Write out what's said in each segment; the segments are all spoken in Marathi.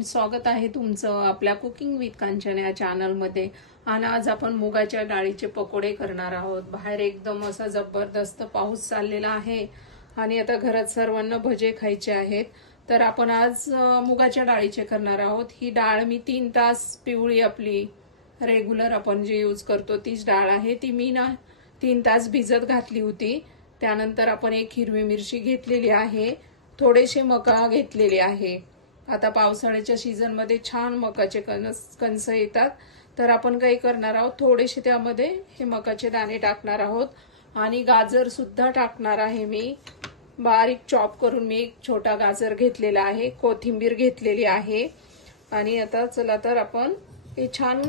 फ्रेंड्स, स्वागत आहे तुमचं आपल्या कुकिंग विथ कांचन या चॅनलमध्ये। आणि आज आपण मुगाच्या डाळीचे पकोडे करणार आहोत। बाहेर एकदम असा जबरदस्त पाऊस चाललेला आहे आणि आता घरात सर्वांना भजे खायचे आहेत, तर आपण आज मुगाच्या डाळीचे करणार आहोत। ही डाळ मी 3 तास पिवळी आपली रेग्युलर आपण जे यूज करतो तीच डाळ आहे, ती मी 3 तास भिजत घातली होती। त्यानंतर आपण एक हिरवी मिरची घेतलेली आहे, थोडेसे मका घेतलेले आहे। आता पावसाळ्याच्या सीझन मध्ये छान मकाचे कणस येतात, तर आपण काय करणार आहोत, थोडेसे त्यामध्ये हे मकाचे दाणे टाकणार आहोत आणि गाजर सुद्धा टाकणार आहे। मी बारीक चॉप करून मी एक छोटा गाजर घेतलेला आहे, कोथिंबीर घेतलेली आहे। आणि आता चला तर आपण हे छान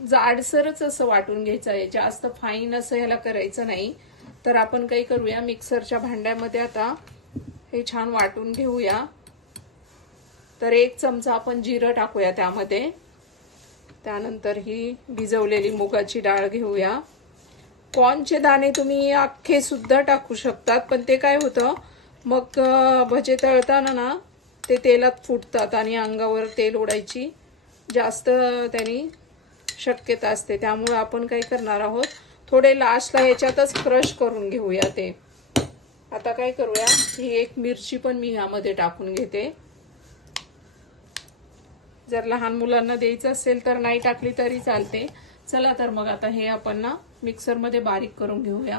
जाडसरच असं वाटून घ्यायचं आहे, जास्त फाईन असं याला करायचं नाही। तर आपण काय करूया, मिक्सरच्या भांड्यामध्ये आता हे छान वाटून घेऊया। तर 1 चमचा आपण जिरं टाकूया त्यामध्ये। त्यानंतर ही भिजवलेली मुगाची डाळ घेऊया। कॉर्नचे दाणे तुम्ही अख्खे सुद्धा टाकू शकतात, पण ते काय होतं मग भजे तळताना ना ते तेलात फुटतात आणि अंगावर तेल ओढायची जास्त त्यांनी शक्यता असते। त्यामुळे आपण काय करणार आहोत, थोडे लास्टला याच्यातच क्रश करून घेऊया ते। आता काय करूया, ही एक मिरची पण मी यामध्ये टाकून घेते। जर लहान मुलांना द्यायचं असेल तर नाही टाकली तरी चालते। चला तर मग आता हे आपण ना मिक्सर मध्ये बारीक करून घेऊया।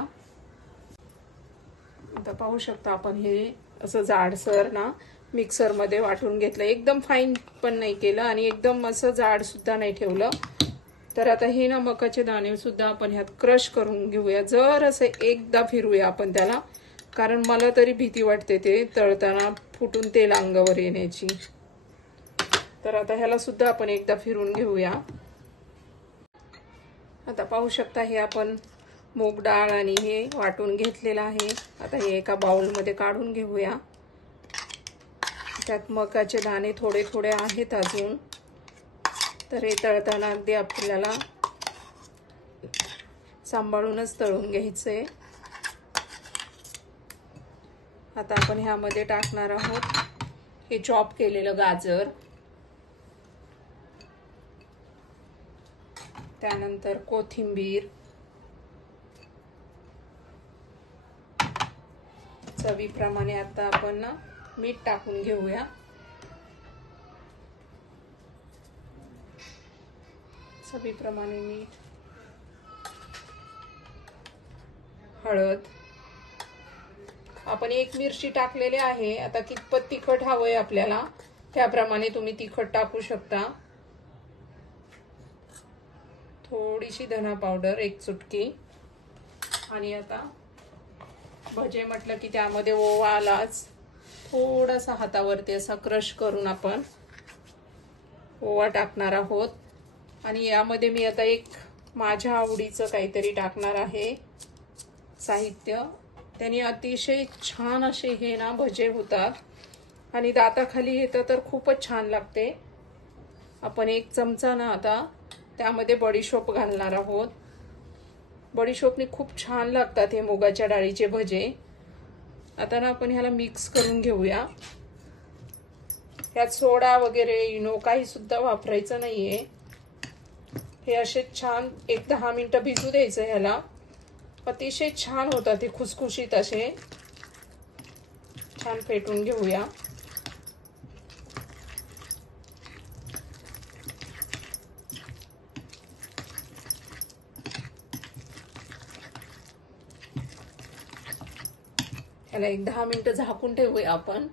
आता पाहू शकता आपण हे असं जाडसर ना मिक्सर मध्ये वाटून घेतलं, एकदम फाईन पण नाही केलं आणि एकदम असं जाड सुद्धा नाही ठेवलं। तर आता हे ना मकाचे दाणे सुद्धा आपण ह्यात क्रश करून घेऊया। जर असं एकदा फिरूया आपण त्याला, कारण मला तरी भीती वाटते ते तळताना फुटून तेल अंगावर येण्याची। तर आता ह्याला सुद्धा आपण एकदा फिरून घेऊया। आता पाहू शकता हे आपण मूग डाळ आणि हे वाटून घेतलेलं आहे। आता हे एका बाउल मध्ये काढून घेऊया। त्यात मकाचे दाणे थोडे थोडे आहेत अजून, तर हे तळताना अगदी आपल्याला सांभाळूनच तळून घ्यायचंय। आता आपण ह्यामध्ये टाकणार आहोत हे चॉप केलेलं गाजर, त्यानंतर कोथिंबीर, चवीप्रमाणे आता आपण ना मीठ टाकून घेऊया। चवीप्रमाणे मीठ, हळद, आपण 1 मिरची टाकलेली आहे। आता कितपत तिखट हवंय आपल्याला त्याप्रमाणे तुम्ही तिखट टाकू शकता। थोडीशी धना पावडर 1 चुटकी, आणि आता भजे म्हटलं की त्यामध्ये ओवा आलाच, थोडासा हातावरती असा क्रश करून आपण ओवा टाकणार आहोत। आणि यामध्ये मी आता एक माझ्या आवडीचं काहीतरी टाकणार आहे साहित्य, त्याने अतिशय छान असे हे ना भजे होतात आणि दाताखाली येतं तर खूपच छान लागते। आपण 1 चमचा ना आता त्यामध्ये बडीशोप घालणार आहोत। बडीशोपने खूप छान लागतात हे मुगाच्या डाळीचे भजे। आता ना आपण ह्याला मिक्स करून घेऊया। यात सोडा वगैरे इनो काही सुद्धा वापरायचं नाहीये। हे असे छान 1-10 मिनिटं भिजू द्यायचं ह्याला, अतिशय छान होतात हे खुसखुशीत असे। छान फेटून घेऊया। याला 1-10 मिनिटं झाकून ठेवूया आपण।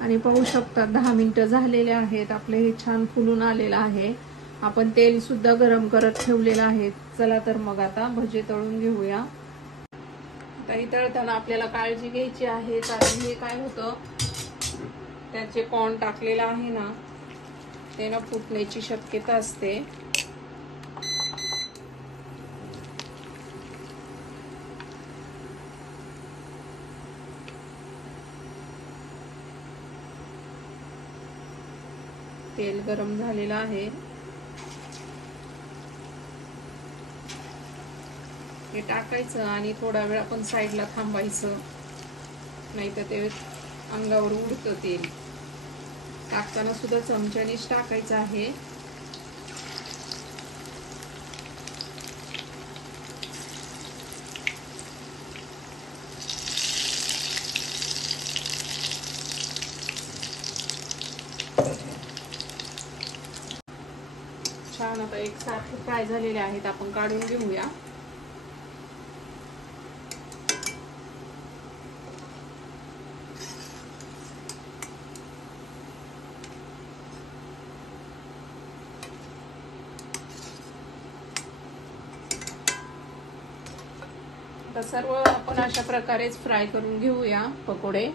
आणि पाहू शकता 10 मिनिटं झालेले आहेत, आपले हे छान फुलून आलेलं आहे। आपण तेल सुद्धा गरम करत ठेवलेलं आहे। चला तर मग आता भजे तळून घेऊया। आता हे तळताना आपल्याला काळजी घ्यायची आहे, कारण हे काय होतं, त्याचे कॉर्न टाकलेलं आहे ना ते ना फुटण्याची शक्यता असते। तेल गरम झालेलं आहे, हे टाकायचं आणि थोडा वेळ आपण साईडला थांबायचं, नाहीतर ते अंगावर उडतं तेल। टाकताना सुद्धा चमच्यानेच टाकायचं आहे. छान आता एकसारखे फ्राय झालेले आहेत, आपण काढून घेऊया. आता सर्व आपण अशा प्रकारेच फ्राय करून घेऊया पकोडे.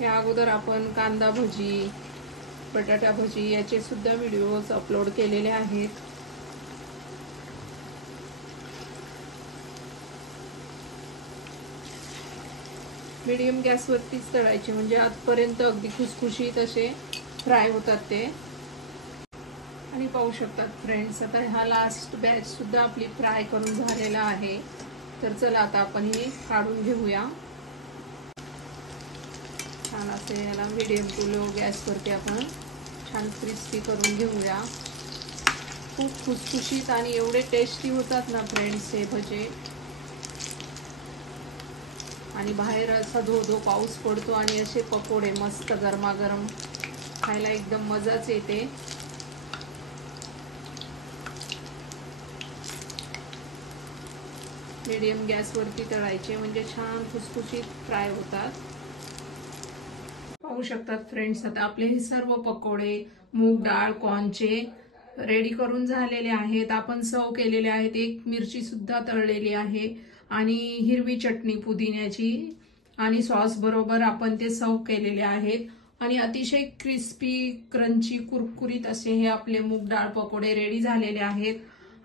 या अगोदर आपण कांदा भजी, बटाटा भजी याचे सुद्धा व्हिडिओज अपलोड केलेले आहेत. मीडियम गॅसवरतीच तळायचे, म्हणजे आजपर्यंत अगदी खुसखुशीत असे फ्राय होतात ते. आणि पाहू शकतात फ्रेंड्स, आता हा लास्ट बॅच सुद्धा आपली फ्राय करून झालेला आहे. तर चला आता आपण हे काढून घेऊया. छान असे याला मीडियम टू लो गॅसवरती आपण छान क्रिस्पी करून घेऊया. खूप खुसखुशीत आणि एवढे टेस्टी होतात ना फ्रेंड्स हे भजे. आणि बाहेर असा धो धो पाऊस पडतो आणि असे पकोडे मस्त गरमागरम खायला एकदम मजाच येते. मीडियम गॅसवरती तळायचे, म्हणजे छान खुसखुशीत फ्राय होतात. पाहू शकतात फ्रेंड्स, आता आपले हे सर्व पकोडे मूग डाळ कॉर्नचे रेडी करून झालेले आहेत. आपण सर्व केलेले आहेत. एक मिरची सुद्धा तळलेली आहे आणि हिरवी चटणी पुदिन्याची आणि सॉस बरोबर आपण ते सर्व केलेले आहेत. आणि अतिशय क्रिस्पी क्रंची कुरकुरीत असे हे आपले मूग डाळ पकोडे रेडी झालेले आहेत.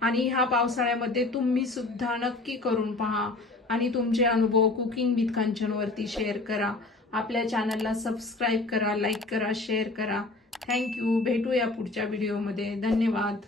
आणि ह्या पावसाळ्यामध्ये तुम्ही सुद्धा नक्की करून पहा आणि तुमचे अनुभव कुकिंग विथ कांचन वरती शेअर करा. आपल्या चॅनलला सबस्क्राईब करा, लाईक करा, शेअर करा. थँक्यू. भेटूया पुढच्या व्हिडिओमध्ये. धन्यवाद.